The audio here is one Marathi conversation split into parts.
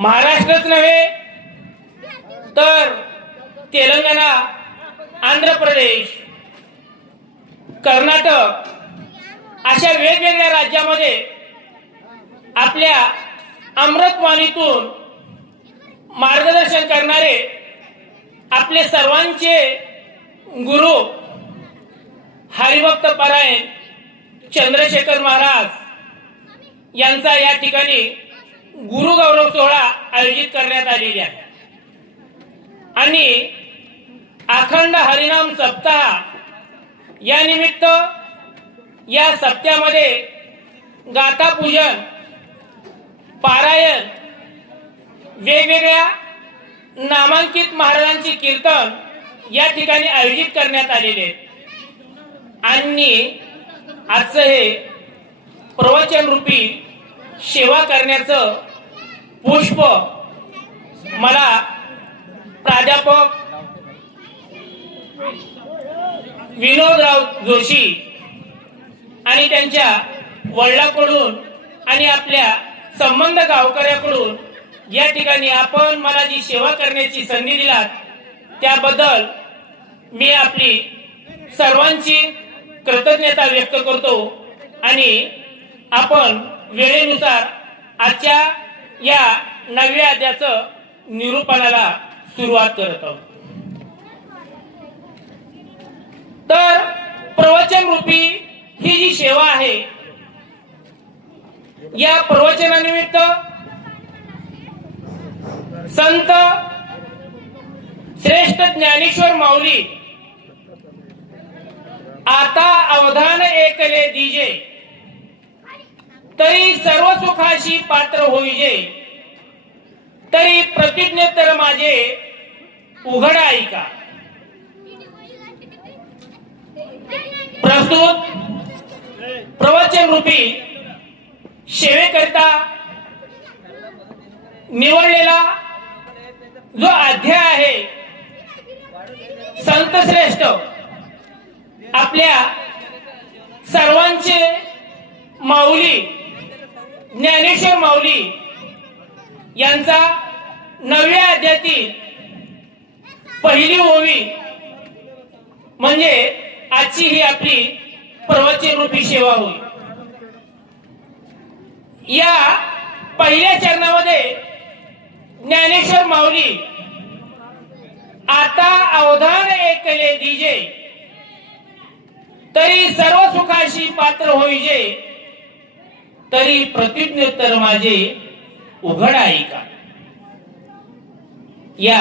महाराष्ट्रच नव्हे तर तेलंगणा, आंध्र प्रदेश, कर्नाटक अशा वेगवेगळ्या राज्यामध्ये आपल्या अमृतवाणीतून मार्गदर्शन करणारे आपले सर्वांचे गुरु हरिभक्त परायण चंद्रशेखर महाराज यांचा या ठिकाणी गुरु गौरव सोहळा आयोजित करण्यात आलेला आहे आणि अखंड हरिनाम सप्ताह या निमित्त या सप्त्यामध्ये गाथा पूजन, पारायण, वेगवेगळ्या नामांकित महाराजांची कीर्तन या ठिकाणी आयोजित करण्यात आलेले आहेत आणि आजचं हे प्रवचन रूपी सेवा करण्याचं पुष्प मला प्राध्यापक विनोदराव जोशी आणि त्यांच्या वडिलांकडून आणि आपल्या संबंध गावकऱ्याकडून या ठिकाणी आपण मला जी सेवा करण्याची संधी दिलात त्याबद्दल मी आपली सर्वांची कृतज्ञता व्यक्त करतो आणि आपण वेळेनुसार आजच्या या 9व्या अध्यायाचं निरूपणाला सुरुवात करत आहोत। तर प्रवचन रूपी ही जी सेवा आहे या प्रवचनानिमित्त संत श्रेष्ठ ज्ञानेश्वर माऊली आता अवधान एकले दीजे तरी सर्व सुखाशी पात्र होईजे तरी प्रतिज्ञेतर माझे उघड ऐका। प्रस्तुत प्रवचन रूपी सेवेकरिता निवडलेला जो अध्याय आहे संत श्रेष्ठ आपल्या सर्वांचे माऊली ज्ञानेश्वर माऊली यांचा 9व्या अध्यायातील पहिली ओवी म्हणजे आजची ही आपली प्रवचन रूपी सेवा होईल। या पहिल्या चरणामध्ये ज्ञानेश्वर माऊली आता अवधान एकले दीजे तरी सर्व सुखाशी पात्र होईजे तरी प्रतिज्ञेतर माझे उघड ऐका। या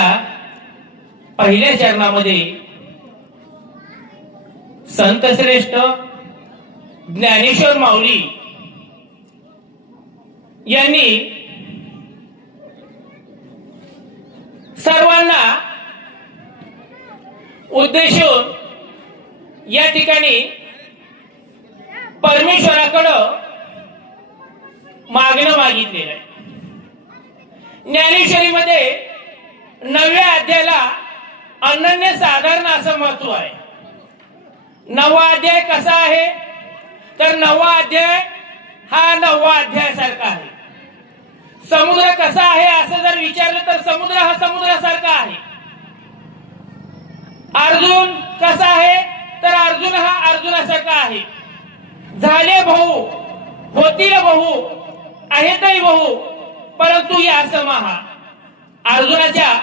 पहिल्या चरणामध्ये संत श्रेष्ठ ज्ञानेश्वर माऊली यांनी सर्वांना उद्देशून या ठिकाणी परमेश्वराकडं मागणं मागितलेलं आहे। ज्ञानेश्वरीमध्ये 9व्या अध्यायाला अनन्य साधारण असं महत्व आहे। 9वा अध्याय कसा आहे तर 9वा अध्याय हा 9वा अध्यायासारखा आहे। समुद्र कसा आहे असं जर विचारलं तर समुद्र हा समुद्रासारखा आहे। अर्जुन कसा आहे तर अर्जुन हा अर्जुनासारखा आहे। झाले भाऊ, होतील भाऊ, आहेतही भाऊ, परंतु या समाहा अर्जुनाच्या